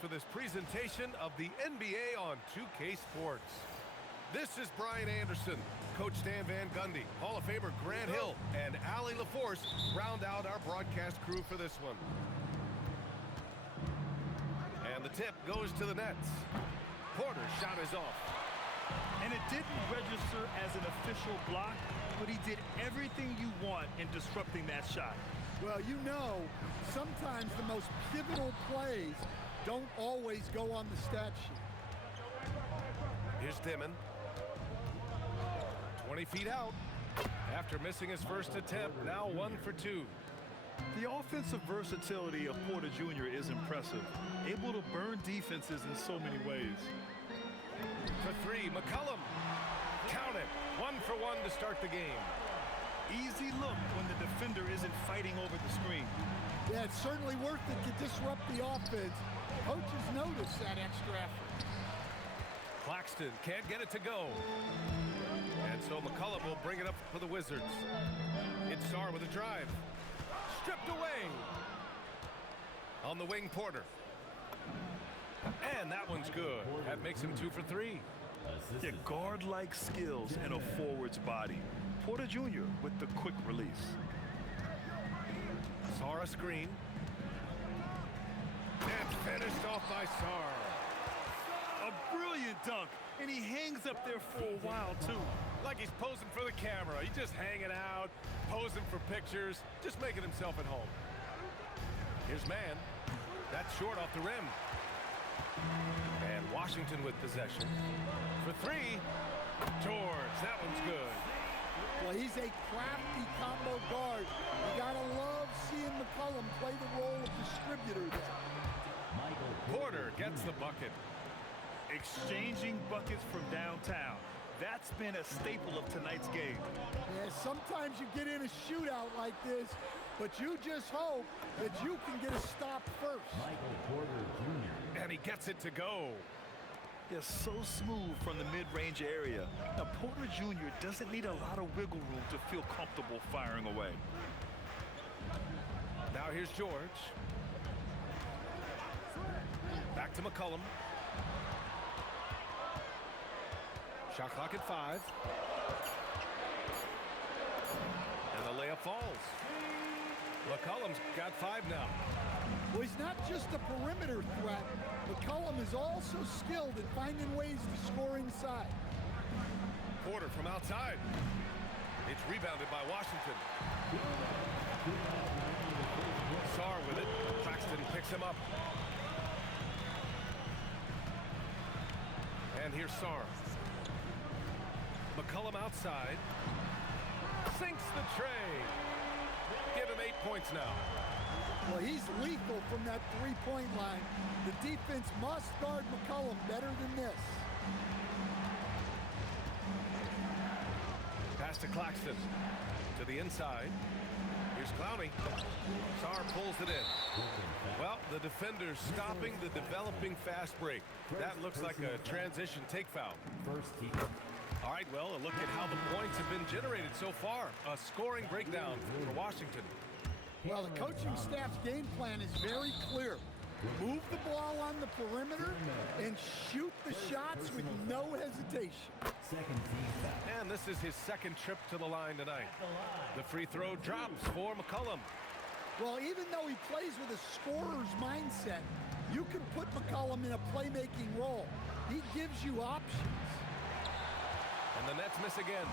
for this presentation of the NBA on 2K Sports. This is Brian Anderson. Coach Stan Van Gundy, Hall of Famer Grant Hill, and Allie LaForce round out our broadcast crew for this one. And the tip goes to the Nets. Porter's shot is off. And it didn't register as an official block, but he did everything you want in disrupting that shot. Well, you know, sometimes the most pivotal plays don't always go on the stat sheet. Here's Dimon. 20 feet out. After missing his first attempt, now 1 for 2. The offensive versatility of Porter Jr. is impressive, able to burn defenses in so many ways. For 3, McCollum. Count it. 1 for 1 to start the game. Easy look when the defender isn't fighting over the screen. Yeah, it's certainly worth it to disrupt the offense. Coaches notice that extra effort. Claxton can't get it to go. And so McCollum will bring it up for the Wizards. It's Sarr with a drive. Stripped away. On the wing, Porter. And that one's good. That makes him 2 for 3. Yeah, guard-like skills and a forward's body. Porter Jr. with the quick release. Sarr a screen. And finished off by Sarr. A brilliant dunk, and he hangs up there for a while, too. Like he's posing for the camera. He's just hanging out, posing for pictures, just making himself at home. Here's Mann. That's short off the rim. And Washington with possession. For 3, George. That one's good. Well, he's a crafty combo guard. You gotta love seeing McCollum play the role of distributor there. Porter gets the bucket. Exchanging buckets from downtown. That's been a staple of tonight's game. Yeah, sometimes you get in a shootout like this, but you just hope that you can get a stop first. Michael Porter Jr. And he gets it to go. They're so smooth from the mid-range area. Now, Porter Jr. doesn't need a lot of wiggle room to feel comfortable firing away. Now here's George. Back to McCollum. Shot clock at 5. And the layup falls. McCollum's got 5 now. Well, he's not just a perimeter threat. McCollum is also skilled at finding ways to score inside. Porter from outside. It's rebounded by Washington. Sarr with it. Claxton picks him up. And here's Sarr. McCollum outside. Sinks the tray. Give him 8 points now. Well, he's lethal from that three-point line. The defense must guard McCollum better than this. Pass to Claxton. To the inside. Here's Clowney. Sarr pulls it in. Well, the defender's stopping the developing fast break. That looks like a transition take foul. First team. All right, well, a look at how the points have been generated so far. A scoring breakdown for Washington. Well, the coaching staff's game plan is very clear. Move the ball on the perimeter and shoot the shots with no hesitation. Second team foul. And this is his second trip to the line tonight. The free throw drops for McCollum. Well, even though he plays with a scorer's mindset, you can put McCollum in a playmaking role. He gives you options. And the Nets miss again.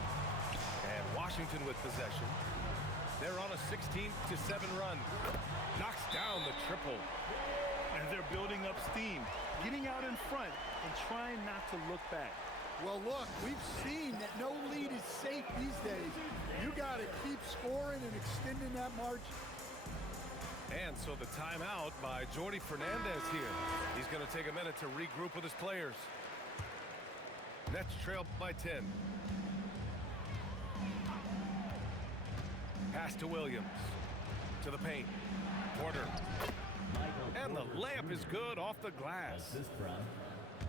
And Washington with possession. They're on a 16-7 run. Knocks down the triple. And they're building up steam, getting out in front and trying not to look back. Well, look, we've seen that no lead is safe these days. You got to keep scoring and extending that margin. And so the timeout by Jordi Fernandez here. He's going to take a minute to regroup with his players. Nets trail by 10. Pass to Williams. To the paint. Porter. And the layup is good off the glass. Assist from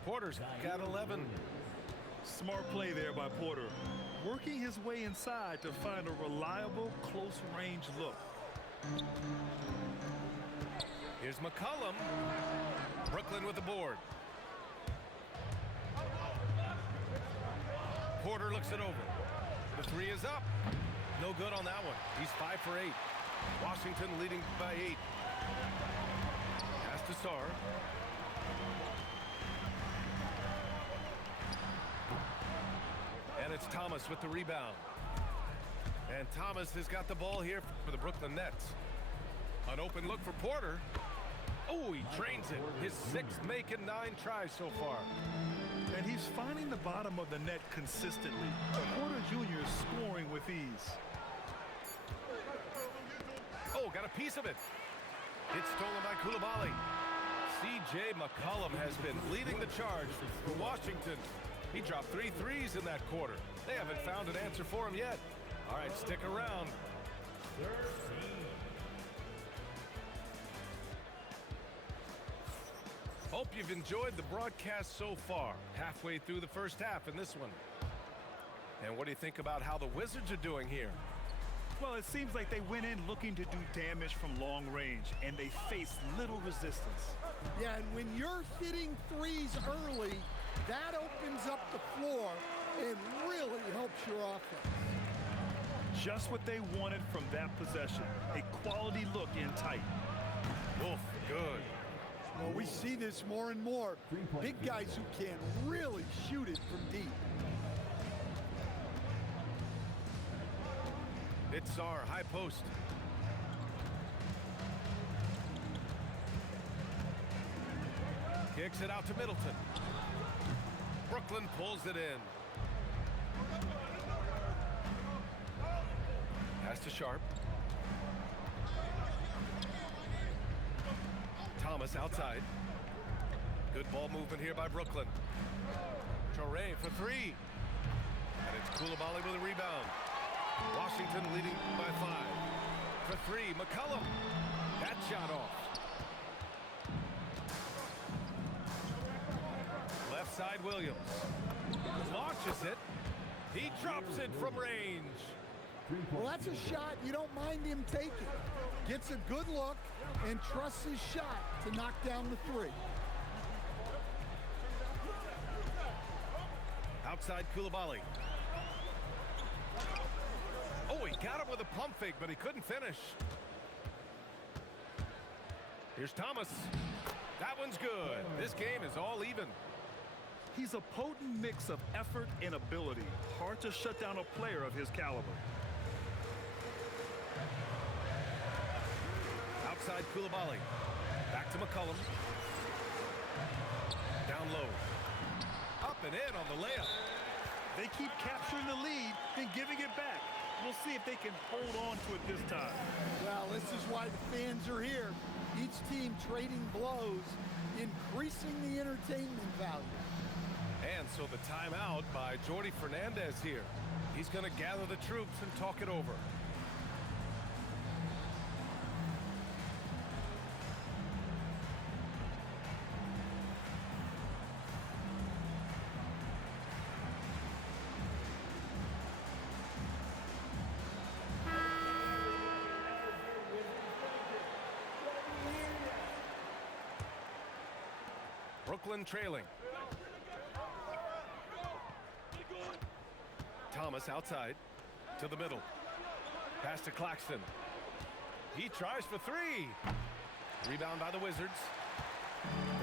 Porter's got 11. Smart play there by Porter, working his way inside to find a reliable, close-range look. Here's McCollum. Brooklyn with the board. Porter looks it over. The three is up. No good on that one. He's 5 for 8. Washington leading by 8. Pass to Sarr. And it's Thomas with the rebound. And Thomas has got the ball here for the Brooklyn Nets. An open look for Porter. Oh, he drains it. His 6th make and 9 tries so far. And he's finding the bottom of the net consistently. Porter Jr. is scoring with ease. Oh, got a piece of it. It's stolen by Coulibaly. C.J. McCollum has been leading the charge for Washington. He dropped 3 threes in that quarter. They haven't found an answer for him yet. All right, stick around. Hope you've enjoyed the broadcast so far. Halfway through the first half in this one. And what do you think about how the Wizards are doing here? Well, it seems like they went in looking to do damage from long range, and they faced little resistance. Yeah, and when you're hitting threes early, that opens up the floor and really helps your offense. Just what they wanted from that possession. A quality look in tight. Wolf, good. Well, we see this more and more. Big guys who can really shoot it from deep. It's Sarr, high post. Kicks it out to Middleton. Brooklyn pulls it in. Pass to Sharp. Thomas outside. Good ball movement here by Brooklyn. Traoré for 3. And it's Coulibaly with a rebound. Washington leading by 5. For 3, McCollum. That shot off. Left side, Williams. Launches it. He drops it from range. Well, that's a shot you don't mind him taking. Gets a good look and trusts his shot to knock down the 3. Outside Coulibaly. Oh, he got him with a pump fake, but he couldn't finish. Here's Thomas. That one's good. This game is all even. He's a potent mix of effort and ability. Hard to shut down a player of his caliber. Outside Coulibaly. Back to McCollum. Down low. Up and in on the layup. They keep capturing the lead and giving it back. We'll see if they can hold on to it this time. Well, this is why the fans are here. Each team trading blows, increasing the entertainment value. And so the timeout by Jordi Fernandez here. He's going to gather the troops and talk it over. Brooklyn trailing. Thomas outside to the middle. Pass to Claxton. He tries for 3. Rebound by the Wizards.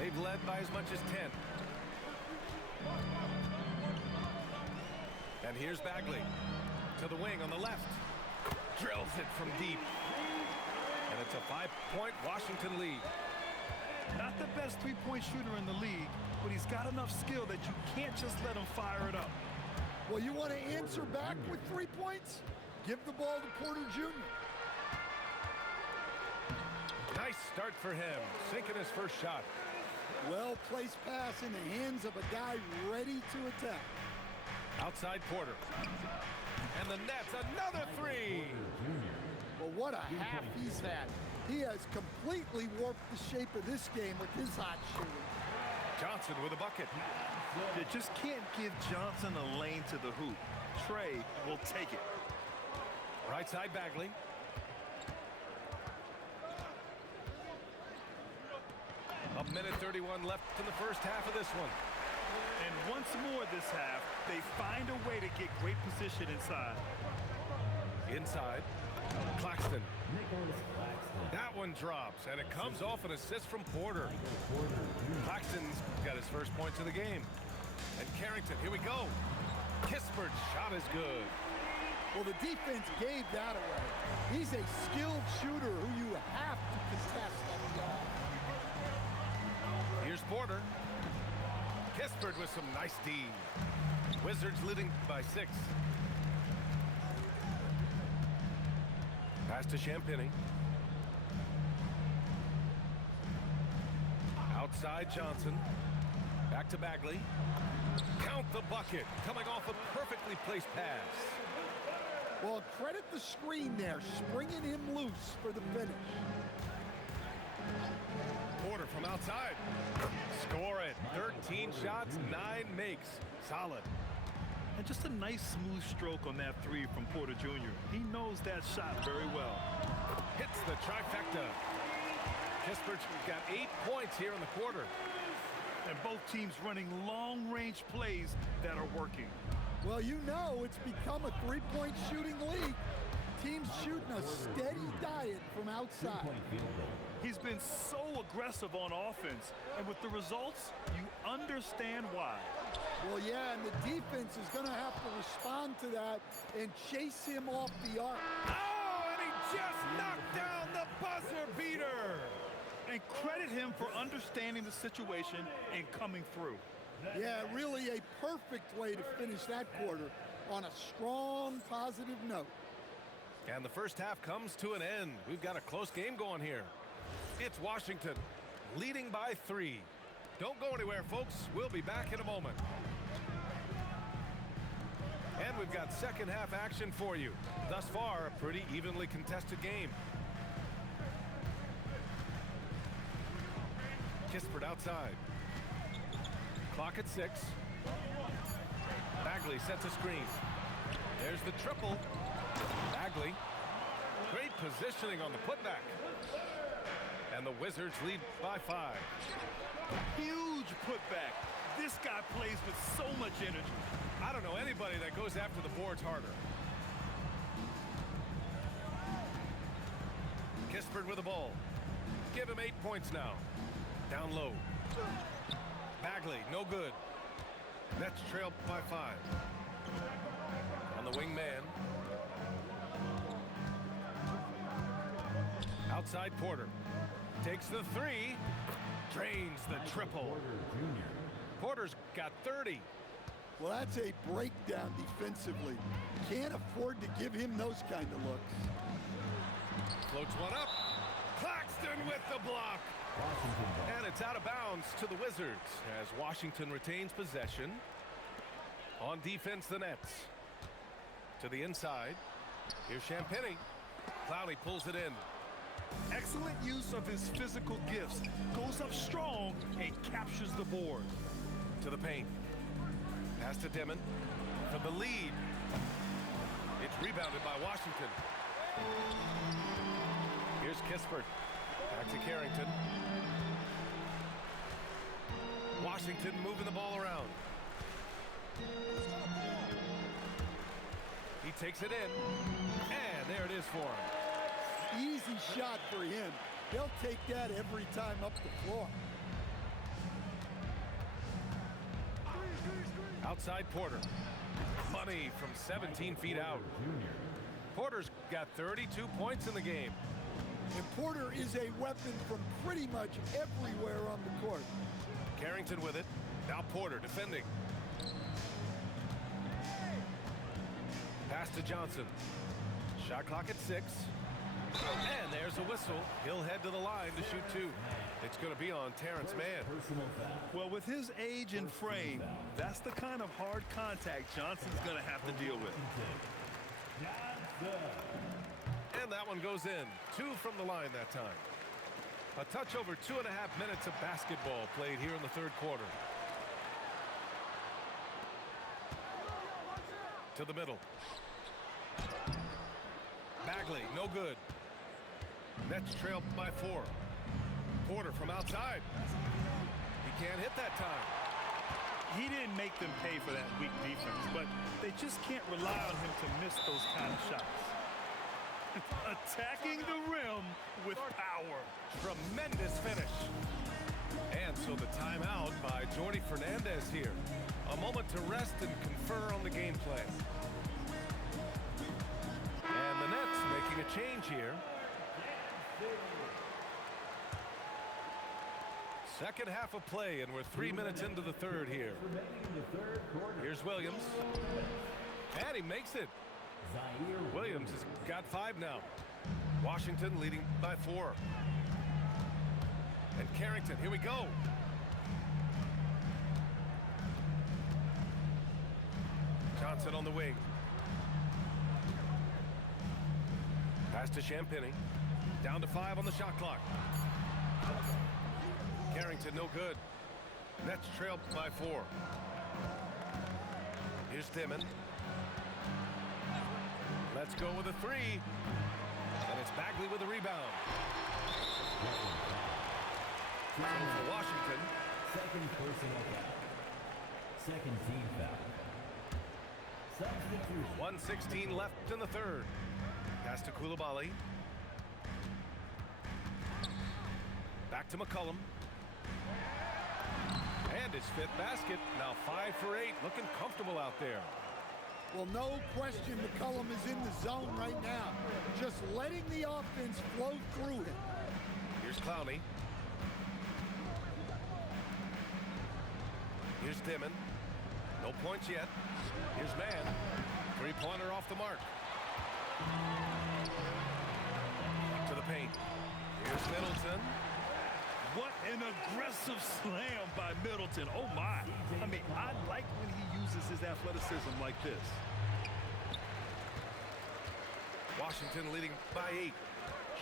They've led by as much as 10. And here's Bagley to the wing on the left. Drills it from deep. And it's a 5-point Washington lead. Not the best three-point shooter in the league, but he's got enough skill that you can't just let him fire it up. Well, you want to answer back with 3 points? Give the ball to Porter Jr. Nice start for him, sinking his first shot. Well-placed pass in the hands of a guy ready to attack. Outside Porter. And the Nets, another 3. Well, what a half he's had. He has completely warped the shape of this game with his hot shooting. Johnson with a bucket. You just can't give Johnson a lane to the hoop. Trey will take it. Right side A minute 31 left in the first half of this one. And once more this half, they find a way to get great position inside. Inside, Claxton. Nicholas Claxton. That one drops, and it comes off an assist from Porter. Porter Jr. Claxton's got his first points of the game. And Carrington, here we go. Kispert's shot is good. Well, the defense gave that away. He's a skilled shooter who you have to contest that shot. Here's Porter. Kispert with some nice D. Wizards leading by 6. Pass to Champagnie. Outside Johnson. Back to Bagley. Count the bucket. Coming off a perfectly placed pass. Well, credit the screen there, springing him loose for the finish. Porter from outside. Score it. 13 shots, 9 makes. Solid. And just a nice smooth stroke on that 3 from Porter Jr. He knows that shot very well. Hits the trifecta. Kispert's got 8 points here in the quarter. And both teams running long-range plays that are working. Well, you know it's become a three-point shooting league. Teams shooting a steady diet from outside. Three-point field goal. He's been so aggressive on offense, and with the results, you understand why. Well, yeah, and the defense is going to have to respond to that and chase him off the arc. Oh, and he just knocked down the buzzer beater. And credit him for understanding the situation and coming through. Yeah, really a perfect way to finish that quarter on a strong, positive note. And the first half comes to an end. We've got a close game going here. It's Washington leading by 3. Don't go anywhere, folks. We'll be back in a moment. And we've got second half action for you. Thus far, a pretty evenly contested game. Kispert outside. Clock at 6. Bagley sets a screen. There's the triple. Bagley. Great positioning on the putback. And the Wizards lead by 5. Huge putback. This guy plays with so much energy. I don't know anybody that goes after the boards harder. Kispert with the ball. Give him 8 points now. Down low. Bagley, no good. Nets trail by 5. On the wing man. Outside Porter. Takes the 3. Drains the triple. Porter Jr. Porter's got 30. Well, that's a breakdown defensively. Can't afford to give him those kind of looks. Floats one up. Claxton with the block. Washington ball. And it's out of bounds to the Wizards as Washington retains possession. On defense, the Nets. To the inside. Here's Champagnie. Clowney pulls it in. Excellent use of his physical gifts. Goes up strong and captures the board. To the paint. Pass to Demon for the lead. It's rebounded by Washington. Here's Kispert. Back to Carrington. Washington moving the ball around. He takes it in. And there it is for him. Easy shot for him. They'll take that every time up the floor. Outside Porter. Money from 17 feet out. Porter's got 32 points in the game. And Porter is a weapon from pretty much everywhere on the court. Carrington with it. Now Porter defending. Pass to Johnson. Shot clock at 6. And there's a whistle. He'll head to the line to shoot 2. It's going to be on Terrence Mann. Personal foul. Well, with his age and frame, that's the kind of hard contact Johnson's going to have to deal with. And that one goes in. 2 from the line that time. A touch over 2.5 minutes of basketball played here in the third quarter. To the middle. Bagley, no good. Nets trail by 4. Porter from outside. He can't hit that time. He didn't make them pay for that weak defense, but they just can't rely on him to miss those kind of shots. Attacking the rim with power. Tremendous finish. And so the timeout by Jordi Fernandez here. A moment to rest and confer on the game plan. And the Nets making a change here. Second half of play, and we're 3 minutes into the third here. Here's Williams. And he makes it. Williams has got 5 now. Washington leading by 4. And Carrington, here we go. Johnson on the wing. Pass to Champagny. Down to 5 on the shot clock. Carrington no good. Nets trailed by 4. Here's Timmon. Let's go with a 3. And it's Bagley with a rebound. So for Washington. Second personal foul. Second team foul. Substitution. 1:16 left in the third. Pass to Coulibaly. Back to McCollum. And his 5th basket. Now 5 for 8. Looking comfortable out there. Well, no question McCollum is in the zone right now. Just letting the offense flow through him. Here's Clowney. Here's Timmon. No points yet. Here's Mann. 3-pointer off the mark. To the paint. Here's Middleton. What an aggressive slam by Middleton. Oh, my. I mean, I like when he uses his athleticism like this. Washington leading by 8.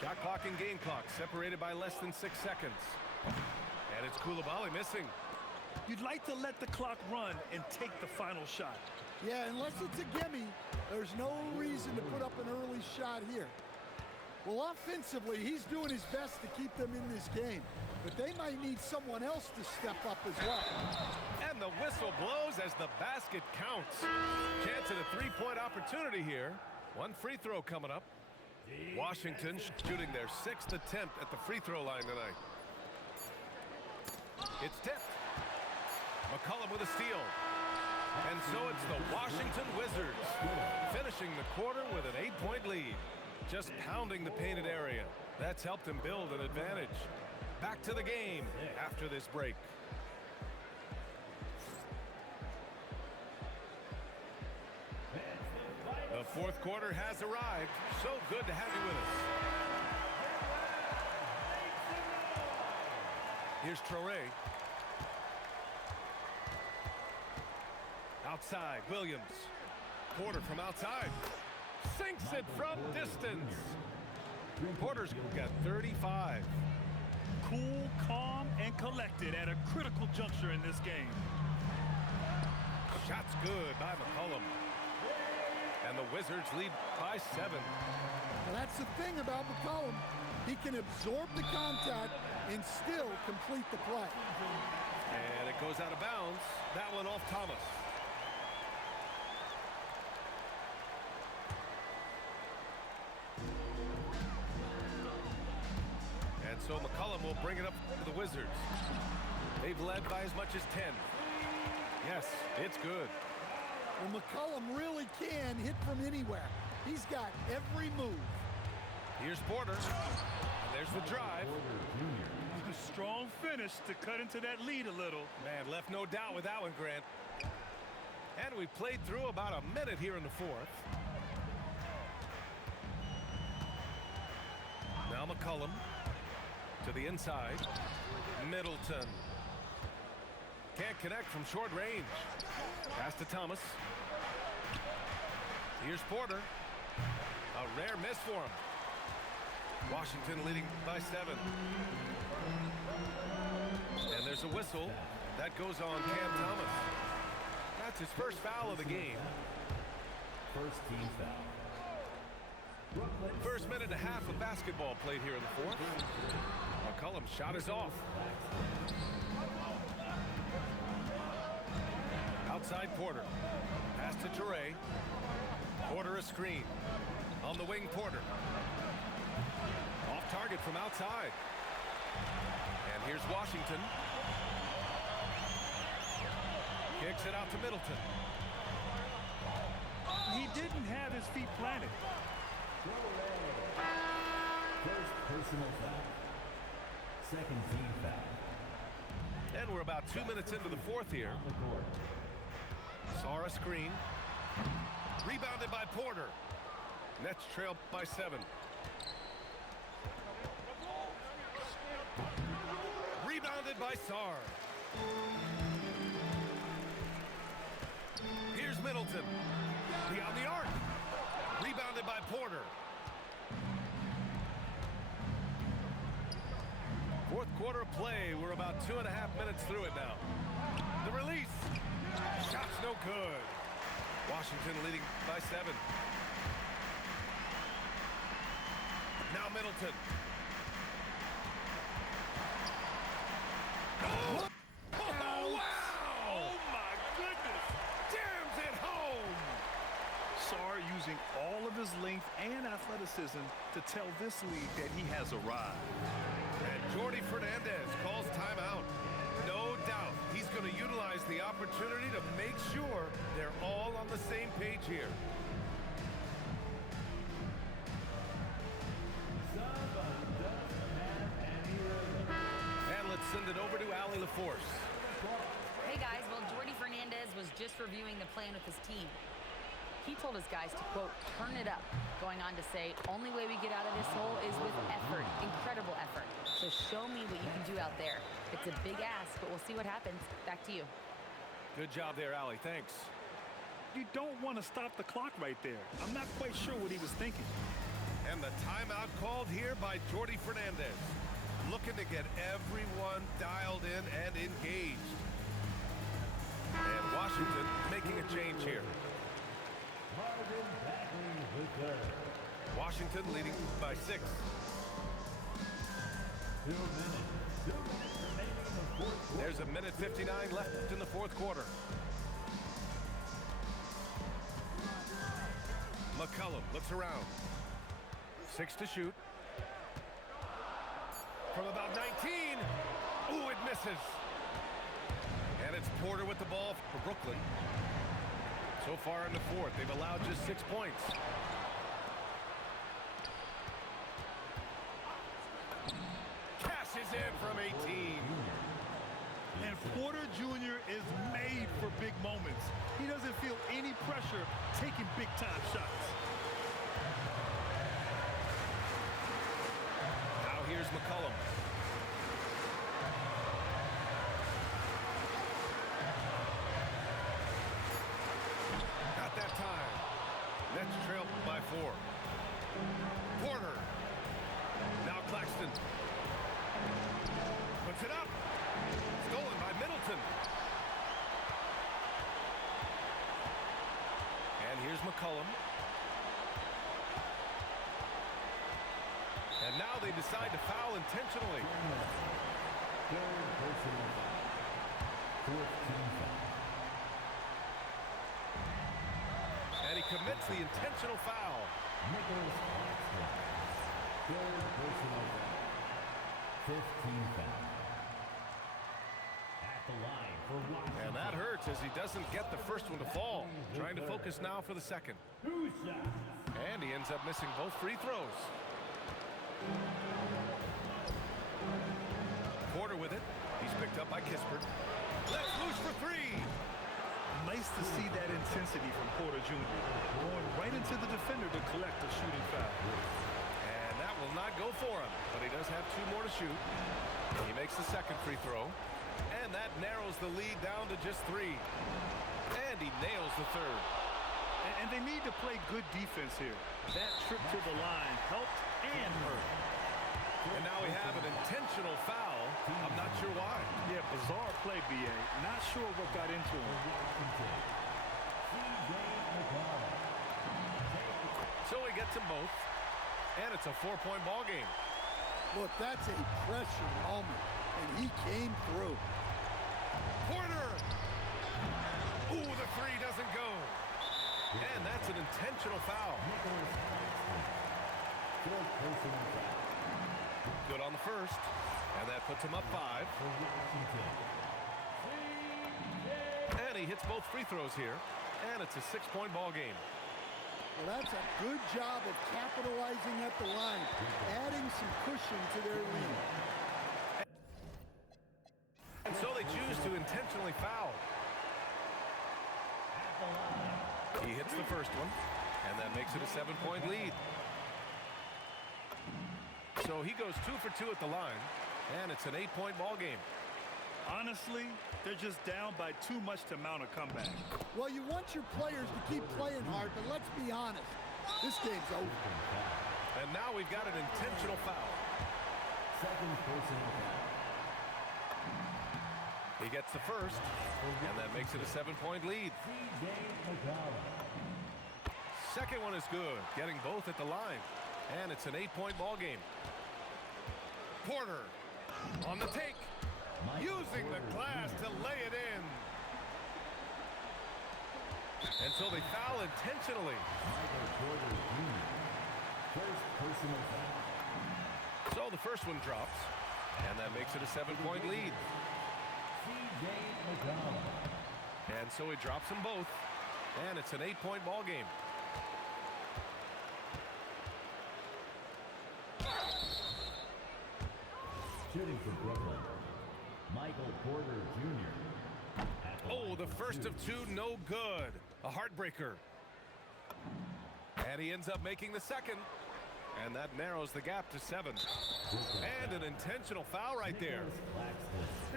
Shot clock and game clock separated by less than 6 seconds. And it's Coulibaly missing. You'd like to let the clock run and take the final shot. Yeah, unless it's a gimme, there's no reason to put up an early shot here. Well, offensively, he's doing his best to keep them in this game, but they might need someone else to step up as well. And the whistle blows as the basket counts. Chance at a 3-point opportunity here. 1 free throw coming up. Washington shooting their 6th attempt at the free throw line tonight. It's tipped. McCollum with a steal. And so it's the Washington Wizards finishing the quarter with an 8-point lead. Just pounding the painted area. That's helped him build an advantage. Back to the game after this break. The 4th quarter has arrived. So good to have you with us. Here's Traoré. Outside, Williams. Porter from outside. Sinks it from distance. Porter's got 35. Cool, calm, and collected at a critical juncture in this game. Shot's good by McCollum. And the Wizards lead by 7. Well, that's the thing about McCollum. He can absorb the contact and still complete the play. And it goes out of bounds. That one off Thomas. And so McCollum will bring it up to the Wizards. They've led by as much as 10. Yes, it's good. Well, McCollum really can hit from anywhere. He's got every move. Here's Porter. And there's the drive. A strong finish to cut into that lead a little. Man, left no doubt with that one, Grant. And we played through about a minute here in the 4th. Now McCollum to the inside. Middleton. Can't connect from short range. Pass to Thomas. Here's Porter. A rare miss for him. Washington leading by 7. And there's a whistle. That goes on Cam Thomas. That's his first foul of the game. First team foul. First minute and a half of basketball played here in the 4th. McCollum's shot is off. Outside Porter. Pass to Toure. Porter a screen. On the wing, Porter. Off target from outside. And here's Washington. Kicks it out to Middleton. He didn't have his feet planted. First personal foul. Second team foul. And we're about 2 minutes into the fourth here. On the court. Sara screen. Rebounded by Porter. Nets trail by 7. Rebounded by Sar. Here's Middleton. Beyond the arc. Rebounded by Porter. Fourth quarter play. We're about 2.5 minutes through it now. The release. Shot's no good. Washington leading by 7. Now Middleton. Oh! Oh, wow! Oh, my goodness. Jams it home! Sar using all of his length and athleticism to tell this league that he has arrived. And Jordi Fernandez calls timeout. No doubt he's going to utilize the opportunity to make sure they're all on the same page here. And let's send it over to Allie LaForce. Hey guys, well, Jordi Fernandez was just reviewing the plan with his team. He told his guys to, quote, turn it up, going on to say, only way we get out of this hole is with effort, incredible effort. So show me what you can do out there. It's a big ask, but we'll see what happens. Back to you. Good job there, Allie. Thanks. You don't want to stop the clock right there. I'm not quite sure what he was thinking. And the timeout called here by Jordi Fernandez. Looking to get everyone dialed in and engaged. And Washington making a change here. Marvin Bagley the third. Washington leading by 6. 2 minutes. 2 minutes remaining in the fourth quarter. There's a minute 59 left in the fourth quarter. McCollum looks around. 6 to shoot. From about 19. Ooh, it misses. And it's Porter with the ball for Brooklyn. So far in the fourth, they've allowed just 6 points. Cashes in from 18. And Porter Jr. is made for big moments. He doesn't feel any pressure taking big-time shots. Now here's McCollum. Not that time. Nets trail by 4. Porter. Now Claxton. Puts it up. Stolen by Middleton. And here's McCollum. And now they decide to foul intentionally. Third personal foul. Fourth team foul. And he commits the intentional foul. Nicholas Claxton. Third personal foul. Fifth team foul. At the line for Washington. And that hurts as he doesn't get the first one to fall. Trying to focus now for the second. Two shots. And he ends up missing both free throws. Porter with it. He's picked up by Kispert. Let's loose for 3. Nice to see that intensity from Porter Jr. Going right into the defender to collect a shooting foul. And that will not go for him. But he does have 2 more to shoot. He makes the second free throw. And that narrows the lead down to just 3. And he nails the third. And they need to play good defense here. That trip to the line helped and hurt. And now we have an intentional foul. I'm not sure why. Yeah, bizarre play, B.A. Not sure what got into him. So he gets them both. And it's a 4-point ball game. Look, that's a pressure moment, and he came through. Porter! Ooh, the three doesn't go. And that's an intentional foul. Fourth personal foul. Good on the first. And that puts him up 5. For Washington. And he hits both free throws here. And it's a 6-point ball game. Well, that's a good job of capitalizing at the line, adding some cushion to their lead. And so they choose to intentionally foul. He hits the first one, and that makes it a 7-point lead. So he goes 2 for 2 at the line, and it's an 8-point ball game. Honestly, they're just down by too much to mount a comeback. Well, you want your players to keep playing hard, but let's be honest. This game's over. And now we've got an intentional foul. Second personal foul. He gets the first, and that makes it a 7-point lead. C.J. McCollum. Second one is good, getting both at the line. And it's an 8-point ball game. Porter on the take, using the glass to lay it in. And so they foul intentionally. Michael Porter Jr. First personal foul. So the first one drops, and that makes it a 7-point lead. C.J. McCollum. And so he drops them both, and it's an 8-point ball game. Shooting for Brooklyn. Michael Porter Jr. Oh, the first of 2, no good. A heartbreaker. And he ends up making the second. And that narrows the gap to 7. And an intentional foul right there.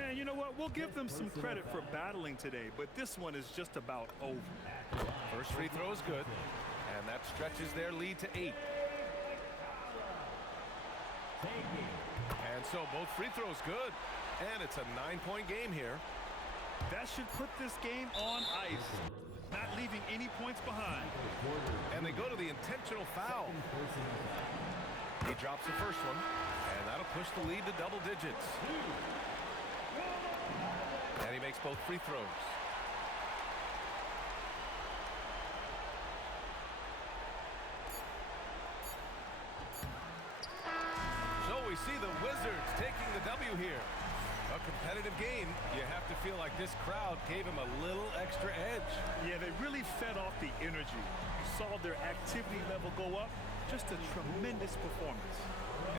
And you know what? We'll give them some credit for battling today, but this one is just about over. First free throw is good. And that stretches their lead to 8. And so both free throws good. And it's a 9-point game here. That should put this game on ice, not leaving any points behind. And they go to the intentional foul. He drops the first one, and that'll push the lead to double digits. And he makes both free throws. So we see the Wizards taking the W here. A competitive game. You have to feel like this crowd gave him a little extra edge. Yeah, they really fed off the energy. You saw their activity level go up. Just a tremendous performance.